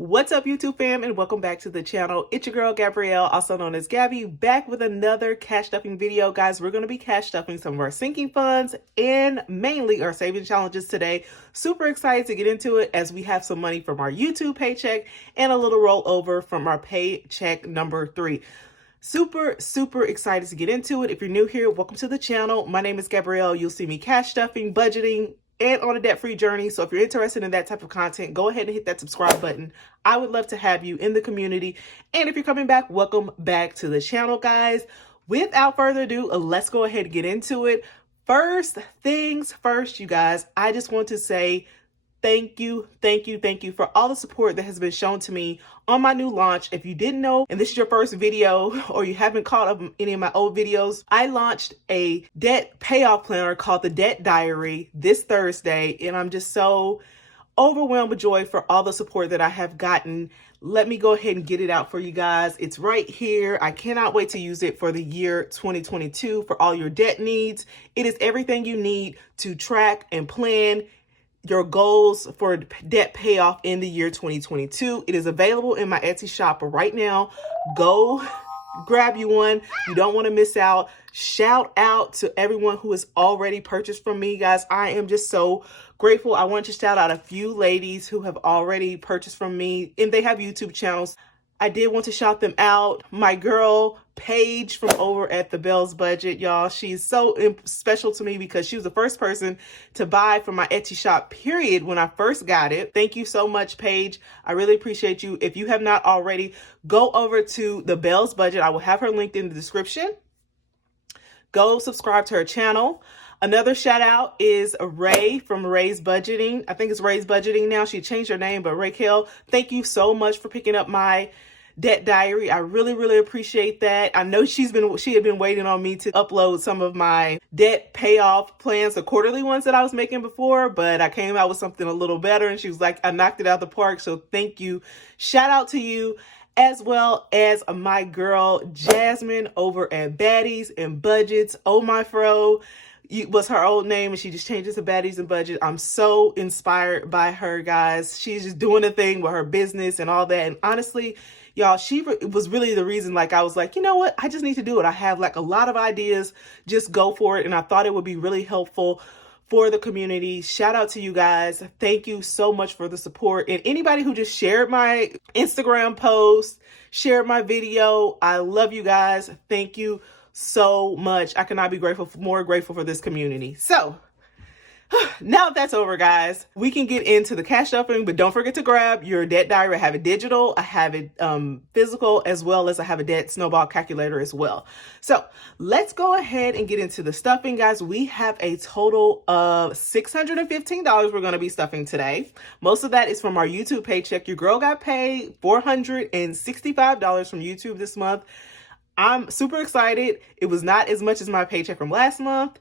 What's up, YouTube fam, and welcome back to the channel. It's your girl Gabrielle, also known as Gabby, back with another cash stuffing video. Guys, we're going to be cash stuffing some of our sinking funds and mainly our saving challenges today. Super excited to get into it as we have some money from our YouTube paycheck and a little rollover from our paycheck number 3. Super excited to get into it. If you're new here, welcome to the channel. My name is Gabrielle. You'll see me cash stuffing, budgeting, and on a debt-free journey. So if you're interested in that type of content, go ahead and hit that subscribe button. I would love to have you in the community. And if you're coming back, welcome back to the channel, guys. Without further ado, let's go ahead and get into it. First things first, you guys, I just want to say thank you for all the support that has been shown to me on my new launch. If you didn't know, and this is your first video or you haven't caught up any of my old videos, I launched a debt payoff planner called the Debt Diary this Thursday, and I'm just so overwhelmed with joy for all the support that I have gotten. Let me go ahead and get it out for you guys. It's right here. I cannot wait to use it for the year 2022 for all your debt needs. It is everything you need to track and plan your goals for debt payoff in the year 2022. It is available in my Etsy shop right now. Go grab you one. You don't want to miss out. Shout out to everyone who has already purchased from me, guys. I am just so grateful. I want to shout out a few ladies who have already purchased from me, and they have YouTube channels. I did want to shout them out. My girl, Paige from over at the Bells Budget, y'all. She's so special to me because she was the first person to buy from my Etsy shop, period, when I first got it. Thank you so much, Paige. I really appreciate you. If you have not already, go over to the Bells Budget. I will have her linked in the description. Go subscribe to her channel. Another shout out is Ray from Ray's Budgeting. I think it's Ray's Budgeting now. She changed her name, but Raquel, thank you so much for picking up my Debt Diary. I really appreciate that. I know she had been waiting on me to upload some of my debt payoff plans, the quarterly ones that I was making before, but I came out with something a little better, and she was like, I knocked it out the park. So thank you. Shout out to you, as well as my girl Jasmine over at Baddies and Budgets. Oh my fro was her old name, and she just changed it to Baddies and Budget. I'm so inspired by her, guys. She's just doing a thing with her business and all that. And honestly, y'all, she was really the reason, like, I was like, you know what? I just need to do it. I have like a lot of ideas. Just go for it. And I thought it would be really helpful for the community. Shout out to you guys. Thank you so much for the support. And anybody who just shared my Instagram post, shared my video, I love you guys. Thank you so much. I cannot be more grateful for this community. So now that's over, guys, we can get into the cash stuffing, but don't forget to grab your debt diary. I have it digital, I have it physical, as well as I have a debt snowball calculator as well. So let's go ahead and get into the stuffing, guys. We have a total of $615 we're going to be stuffing today. Most of that is from our YouTube paycheck. Your girl got paid $465 from YouTube this month. I'm super excited. It was not as much as my paycheck from last month,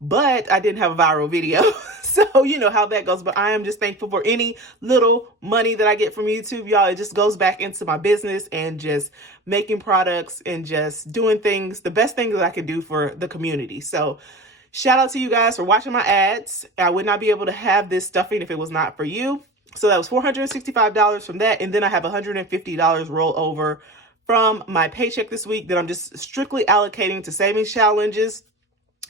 but I didn't have a viral video. So you know how that goes. But I am just thankful for any little money that I get from YouTube, y'all. It just goes back into my business and just making products and just doing things, the best thing that I could do for the community. So shout out to you guys for watching my ads. I would not be able to have this stuffing if it was not for you. So that was $465 from that. And then I have $150 roll over from my paycheck this week that I'm just strictly allocating to savings challenges.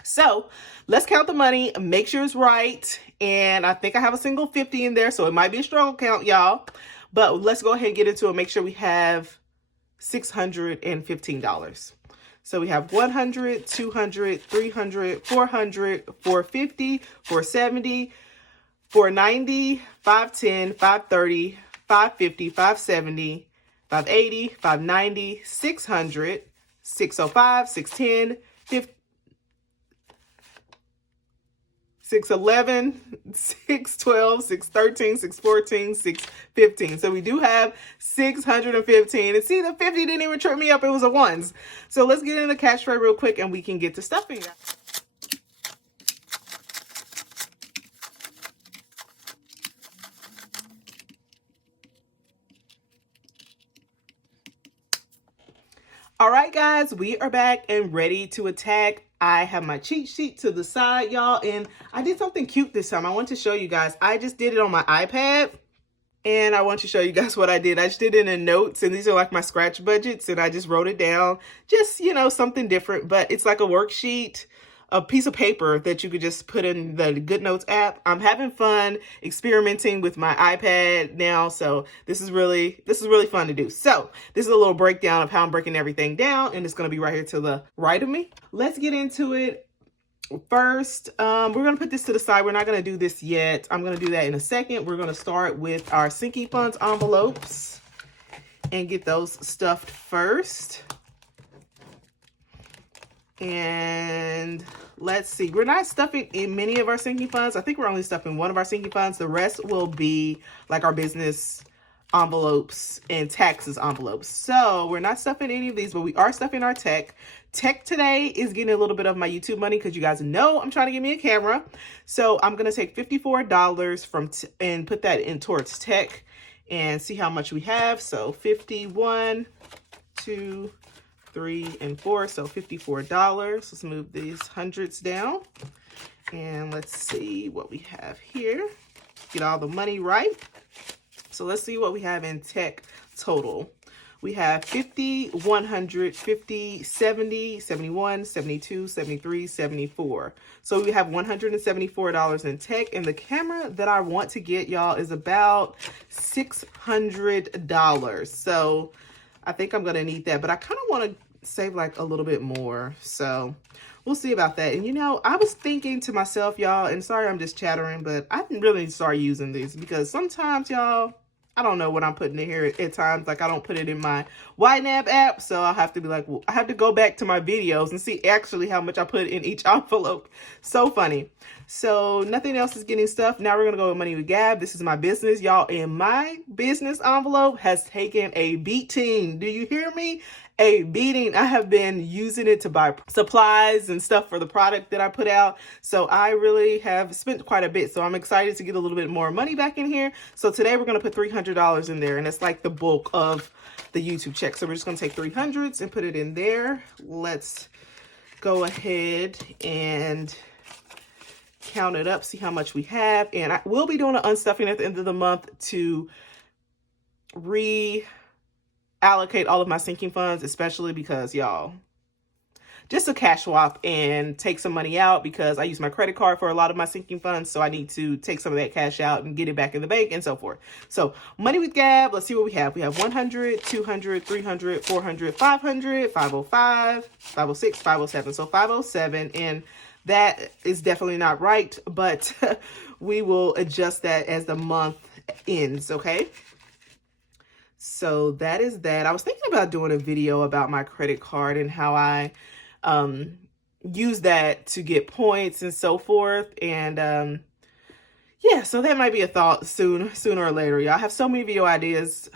So let's count the money, make sure it's right. And I think I have a single 50 in there, so it might be a struggle count, y'all. But let's go ahead and get into it. Make sure we have $615. So we have 100, 200, 300, 400, 450, 470, 490, 510, 530, 550, 570, 580, 590, 600, 605, 610, 50, 611, 612, 613, 614, 615. So we do have 615. And see, the 50 didn't even trip me up. It was a ones. So let's get in the cash tray real quick and we can get to stuffing. All right, guys, we are back and ready to attack. I have my cheat sheet to the side, y'all, and I did something cute this time. I want to show you guys. I just did it on my iPad. And I want to show you guys what I did. I just did it in notes, and these are like my scratch budgets, and I just wrote it down. Just, you know, something different, but it's like a worksheet, a piece of paper that you could just put in the GoodNotes app. I'm having fun experimenting with my iPad now, so this is really fun to do. So this is a little breakdown of how I'm breaking everything down, and it's going to be right here to the right of me. Let's get into it. First, we're going to put this to the side. We're not going to do this yet. I'm going to do that in a second. We're going to start with our sinking funds envelopes and get those stuffed first. And let's see. We're not stuffing in many of our sinking funds. I think we're only stuffing one of our sinking funds. The rest will be like our business envelopes and taxes envelopes. So we're not stuffing any of these, but we are stuffing our tech. Tech today is getting a little bit of my YouTube money because you guys know I'm trying to get me a camera. So I'm going to take $54 from and put that in towards tech and see how much we have. So 51, 2, 3, and 4. So $54. Let's move these hundreds down. And let's see what we have here. Get all the money right. So let's see what we have in tech total. We have 50, 100, 50, 70, 71, 72, 73, 74. So we have $174 in tech. And the camera that I want to get, y'all, is about $600. So I think I'm going to need that. But I kind of want to save like a little bit more. So we'll see about that. And you know, I was thinking to myself, y'all, and sorry I'm just chattering, but I really start using these because sometimes, y'all, I don't know what I'm putting in here at times. Like I don't put it in my YNAB app. So I'll have to be like, well, I have to go back to my videos and see actually how much I put in each envelope. So funny. So nothing else is getting stuffed. Now we're going to go with Money with Gab. This is my business, y'all. And my business envelope has taken a beating. Do you hear me? A beating. I have been using it to buy supplies and stuff for the product that I put out. So I really have spent quite a bit. So I'm excited to get a little bit more money back in here. So today we're going to put $300 in there, and it's like the bulk of the YouTube check. So we're just going to take 300s and put it in there. Let's go ahead and count it up, see how much we have. And I will be doing an unstuffing at the end of the month to allocate all of my sinking funds, especially because, y'all, just a cash swap and take some money out because I use my credit card for a lot of my sinking funds. So I need to take some of that cash out and get it back in the bank and so forth. So Money with Gab, let's see what we have. We have 100, 200, 300, 400, 500, 505, 506, 507. So 507. And that is definitely not right, but we will adjust that as the month ends. Okay. So that is that. I was thinking about doing a video about my credit card and how I use that to get points and so forth. And yeah, so that might be a thought sooner or later. Y'all have so many video ideas,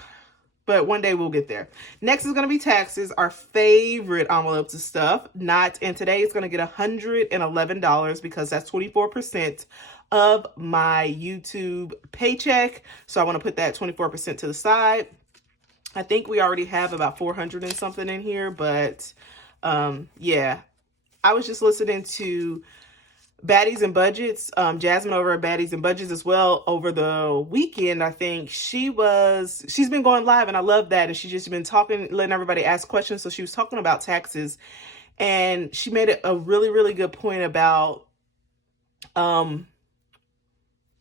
but one day we'll get there. Next is going to be taxes, our favorite envelopes of stuff. And today it's going to get $111 because that's 24% of my YouTube paycheck. So I want to put that 24% to the side. I think we already have about 400 and something in here, but yeah, I was just listening to Baddies and Budgets, Jasmine over at Baddies and Budgets as well over the weekend. I think she's been going live, and I love that. And she's just been talking, letting everybody ask questions. So she was talking about taxes, and she made a really, really good point about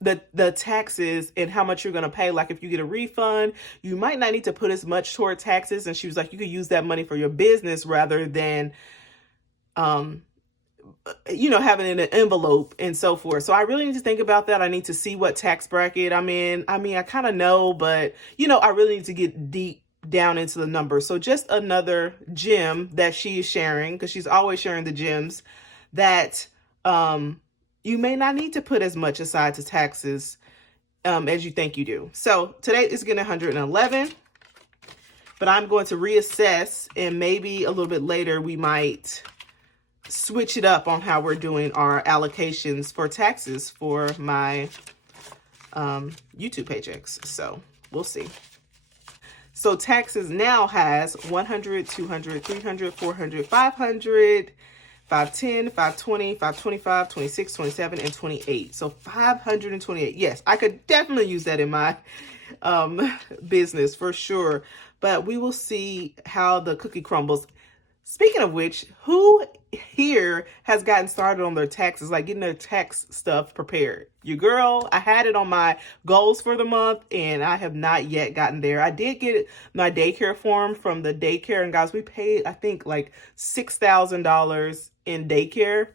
the taxes and how much you're going to pay. Like if you get a refund, you might not need to put as much toward taxes. And she was like, you could use that money for your business rather than, you know, having it in an envelope and so forth. So I really need to think about that. I need to see what tax bracket I'm in. I mean, I kind of know, but you know, I really need to get deep down into the numbers. So just another gem that she is sharing, because she's always sharing the gems that, you may not need to put as much aside to taxes as you think you do. So today is getting 111, but I'm going to reassess, and maybe a little bit later we might switch it up on how we're doing our allocations for taxes for my YouTube paychecks. So we'll see. So taxes now has 100, 200, 300, 400, 500, 510, 520, 525, 26, 27, and 28. So 528. Yes, I could definitely use that in my business for sure. But we will see how the cookie crumbles. Speaking of which, who here has gotten started on their taxes, like getting their tax stuff prepared? Your girl, I had it on my goals for the month and I have not yet gotten there. I did get my daycare form from the daycare, and guys, we paid, I think, like $6,000 in daycare,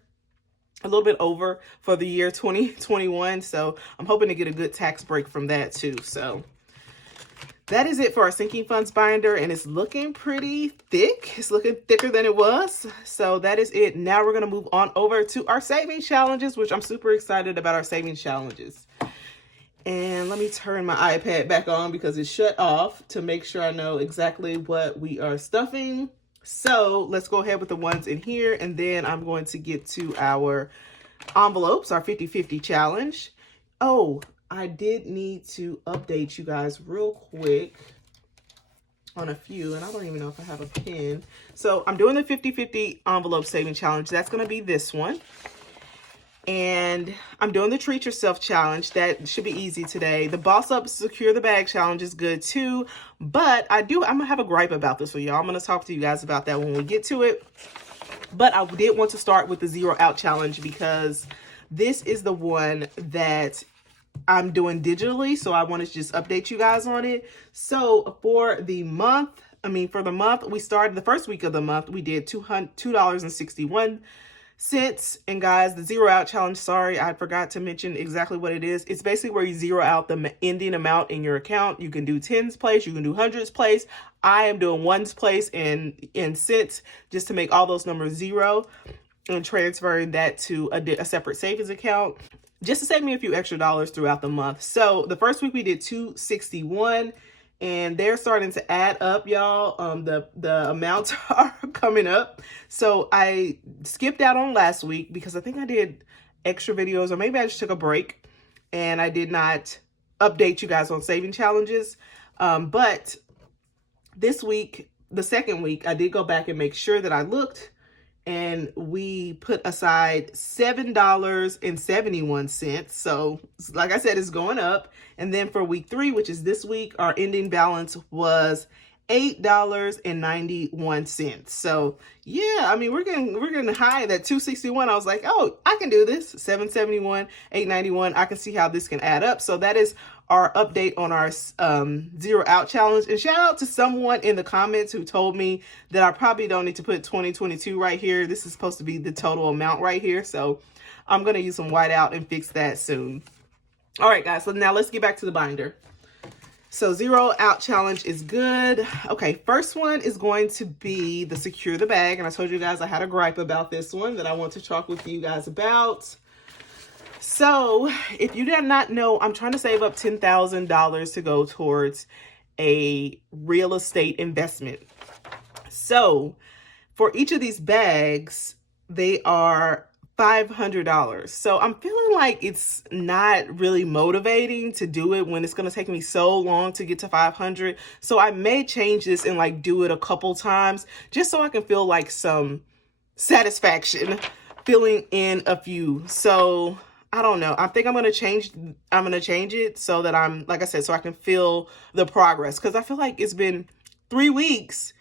a little bit over for the year 2021. So I'm hoping to get a good tax break from that too. So that is it for our sinking funds binder, and it's looking pretty thick. It's looking thicker than it was. So that is it. Now we're going to move on over to our savings challenges, which I'm super excited about our savings challenges. And let me turn my iPad back on because it's shut off to make sure I know exactly what we are stuffing. So let's go ahead with the ones in here, and then I'm going to get to our envelopes, our 50/50 challenge. Oh, I did need to update you guys real quick on a few, and I don't even know if I have a pen. So I'm doing the 50/50 envelope saving challenge. That's going to be this one. And I'm doing the treat yourself challenge. That should be easy today. The boss up secure the bag challenge is good too. But I'm going to have a gripe about this one, y'all. I'm going to talk to you guys about that when we get to it. But I did want to start with the 0 out challenge because this is the one that I'm doing digitally, so I want to just update you guys on it. So for the month, we started the first week of the month, we did $2.61. And guys, the 0 out challenge, sorry, I forgot to mention exactly what it is. It's basically where you zero out the ending amount in your account. You can do tens place, you can do hundreds place. I am doing ones place in cents just to make all those numbers 0 and transferring that to a separate savings account, just to save me a few extra dollars throughout the month. So the first week we did $2.61, and they're starting to add up, y'all. The amounts are coming up. So I skipped out on last week because I think I did extra videos, or maybe I just took a break and I did not update you guys on saving challenges. But this week, the second week, I did go back and make sure that I looked, and we put aside $7.71. So like I said, it's going up. And then for week 3, which is this week, our ending balance was $8.91. So yeah, I mean, we're getting high at that 261. I was like, oh, I can do this. 771, 891. I can see how this can add up. So that is our update on our 0 out challenge. And shout out to someone in the comments who told me that I probably don't need to put 2022 right here. This is supposed to be the total amount right here. So I'm going to use some white out and fix that soon. All right, guys. So now let's get back to the binder. So 0 out challenge is good. Okay, first one is going to be the secure the bag. And I told you guys I had a gripe about this one that I want to talk with you guys about. So if you did not know, I'm trying to save up $10,000 to go towards a real estate investment. So for each of these bags, they are $500. So I'm feeling like it's not really motivating to do it when it's going to take me so long to get to 500. So I may change this and like do it a couple times just so I can feel like some satisfaction filling in a few. So I don't know. I think I'm going to change it so that I'm, like I said, so I can feel the progress, because I feel like it's been 3 weeks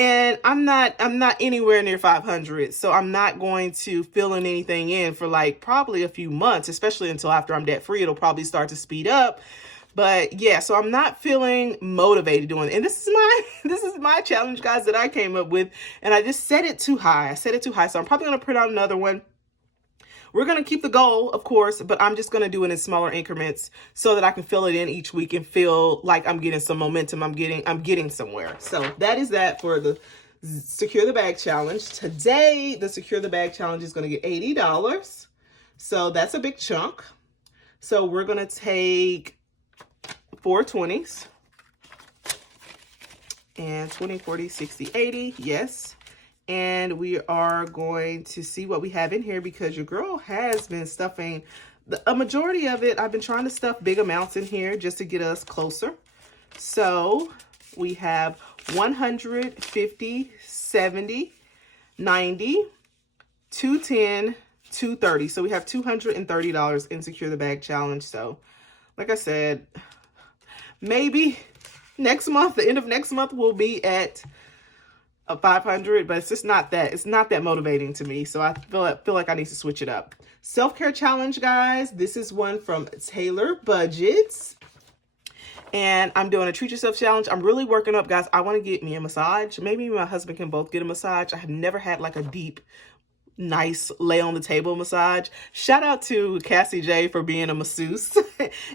and I'm not anywhere near 500. So I'm not going to fill in anything in for like probably a few months, especially until after I'm debt free. It'll probably start to speed up. But yeah, so I'm not feeling motivated doing it. And this is my challenge, guys, that I came up with, and I just set it too high. So I'm probably going to print out another one. We're going to keep the goal, of course, but I'm just going to do it in smaller increments so that I can fill it in each week and feel like I'm getting some momentum. I'm getting somewhere. So that is that for the Secure the Bag Challenge. Today, the Secure the Bag Challenge is going to get $80. So that's a big chunk. So we're going to take 4 20s. And 20, 40, 60, 80. Yes. And we are going to see what we have in here, because your girl has been stuffing a majority of it. I've been trying to stuff big amounts in here just to get us closer. So we have 100, 50, 70, 90, 210, 230. So we have $230 in Secure the Bag Challenge. So like I said, maybe next month, the end of next month, we'll be at a 500, but it's just not that. It's not that motivating to me. So I feel like I need to switch it up. Self-care challenge, guys. This is one from Taylor Budgets. And I'm doing a treat yourself challenge. I'm really working up, guys. I want to get me a massage. Maybe me and my husband can both get a massage. I have never had like a deep, nice lay on the table massage. Shout out to Cassie J for being a masseuse.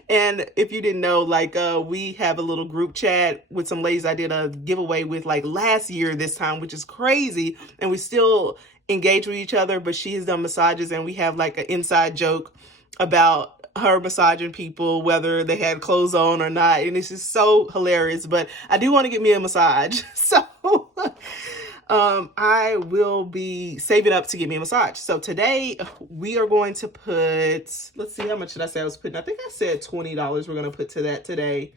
And if you didn't know, like we have a little group chat with some ladies I did a giveaway with like last year this time, which is crazy. And we still engage with each other, but she has done massages and we have like an inside joke about her massaging people, whether they had clothes on or not. And it's just so hilarious, but I do want to get me a massage. So I will be saving up to get me a massage. So today we are going to put, let's see, how much did I say I was putting? I think I said $20 we're going to put to that today.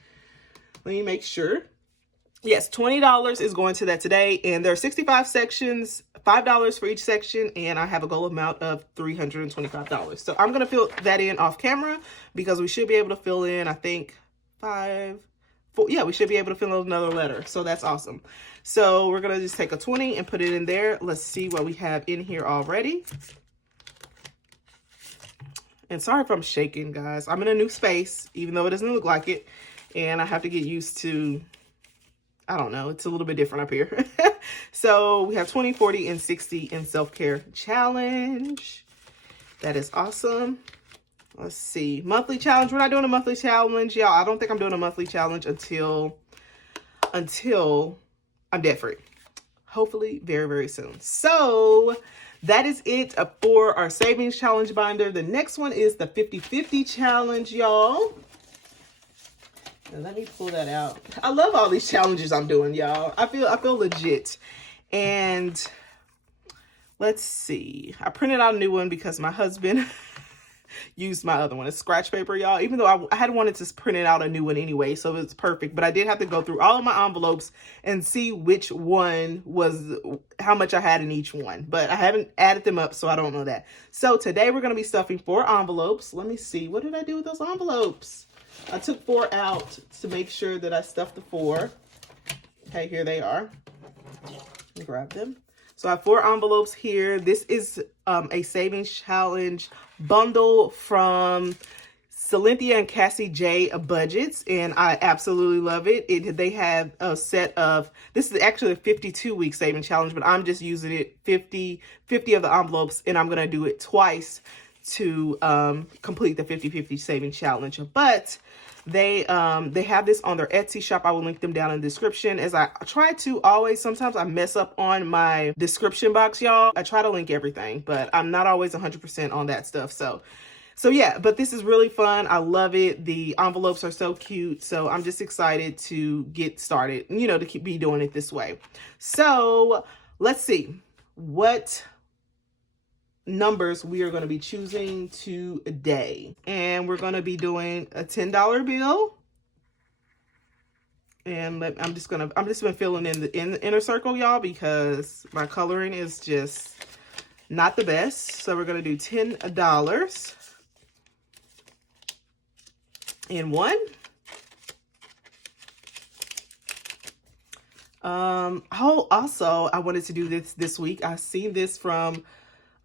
Let me make sure. Yes, $20 is going to that today. And there are 65 sections, $5 for each section. And I have a goal amount of $325. So I'm going to fill that in off camera because we should be able to fill in, I think, yeah, we should be able to fill in another letter. So that's awesome. So we're going to just take a 20 and put it in there. Let's see what we have in here already. And sorry if I'm shaking, guys. I'm in a new space, even though it doesn't look like it. And I have to get used to, I don't know, it's a little bit different up here. So we have 20, 40, and 60 in self-care challenge. That is awesome. Let's see. Monthly challenge. We're not doing a monthly challenge, y'all. I don't think I'm doing a monthly challenge until I'm debt free. Hopefully very, very soon. So that is it for our savings challenge binder. The next one is the 50-50 challenge, y'all. And let me pull that out. I love all these challenges I'm doing, y'all. I feel legit. And let's see. I printed out a new one because my husband used my other one. It's scratch paper, y'all. Even though I had wanted to print out a new one anyway, so it's perfect. But I did have to go through all of my envelopes and see which one was, how much I had in each one. But I haven't added them up, so I don't know that. So today we're going to be stuffing 4 envelopes. Let me see. What did I do with those envelopes? I took 4 out to make sure that I stuffed the 4. Okay, here they are. Let me grab them. So I have 4 envelopes here. This is a savings challenge bundle from Cynthia and Cassie J Budgets, and I absolutely love it. They have a set of, this is actually a 52-week saving challenge, but I'm just using it 50 of the envelopes, and I'm going to do it twice to complete the 50-50 saving challenge. But they have this on their Etsy shop. I will link them down in the description. As I try to always, sometimes I mess up on my description box, y'all. I try to link everything, but I'm not always 100% on that stuff. So yeah, but this is really fun. I love it. The envelopes are so cute. So I'm just excited to get started, you know, to keep me doing it this way. So let's see what numbers we are going to be choosing today. And we're going to be doing a $10 bill. And I'm just been filling in the inner circle, y'all, because my coloring is just not the best. So we're going to do $10 in one. Also, I wanted to do this week. I've seen this from,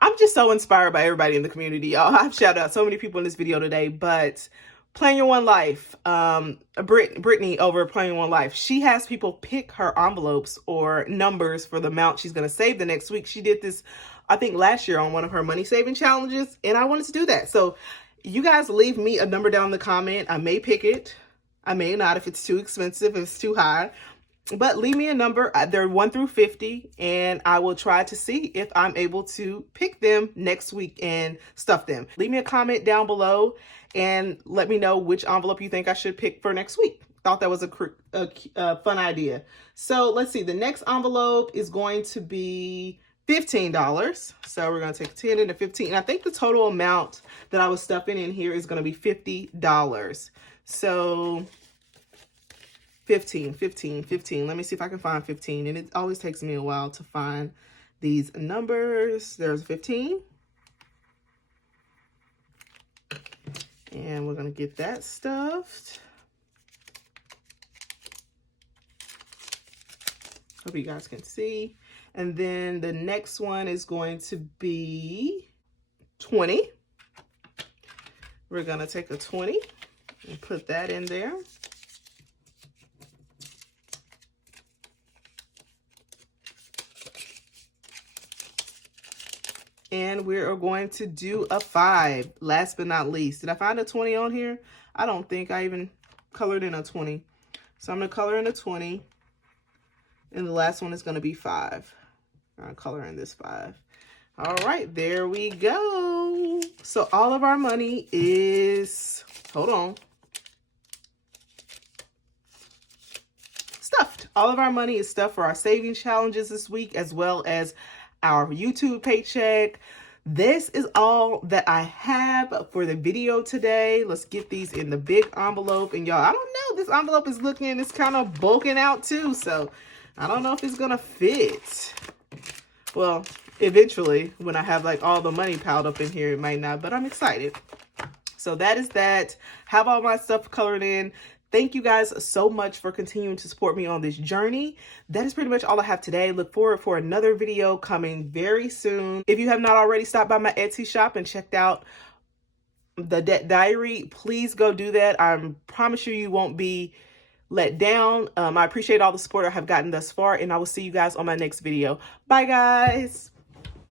I'm just so inspired by everybody in the community, y'all. I've shouted out so many people in this video today, but Plan Your One Life, Brittany over Plan Your One Life, she has people pick her envelopes or numbers for the amount she's going to save the next week. She did this, I think, last year on one of her money saving challenges, and I wanted to do that. So you guys leave me a number down in the comment. I may pick it. I may not if it's too expensive, if it's too high. But leave me a number. They're 1 through 50, and I will try to see if I'm able to pick them next week and stuff them. Leave me a comment down below and let me know which envelope you think I should pick for next week. Thought that was a fun idea. So let's see. The next envelope is going to be $15. So we're going to take 10 into 15. And I think the total amount that I was stuffing in here is going to be $50. So 15. Let me see if I can find 15. And it always takes me a while to find these numbers. There's 15. And we're going to get that stuffed. Hope you guys can see. And then the next one is going to be 20. We're gonna take a 20 and put that in there. And we are going to do a 5, last but not least. Did I find a 20 on here? I don't think I even colored in a 20. So I'm gonna color in a 20. And the last one is gonna be 5. I'm gonna color in this 5. All right, there we go. So all of our money is, hold on, stuffed. All of our money is stuffed for our savings challenges this week, as well as our YouTube paycheck. This is all that I have for the video today. Let's get these in the big envelope. And y'all, I don't know, this envelope is looking, it's kind of bulking out too. So I don't know if it's gonna fit. Well, eventually, when I have like all the money piled up in here, it might not, but I'm excited. So that is that. Have all my stuff colored in. Thank you guys so much for continuing to support me on this journey. That is pretty much all I have today. Look forward for another video coming very soon. If you have not already stopped by my Etsy shop and checked out the Debt Diary, please go do that. I promise you, you won't be let down. I appreciate all the support I have gotten thus far, and I will see you guys on my next video. Bye, guys.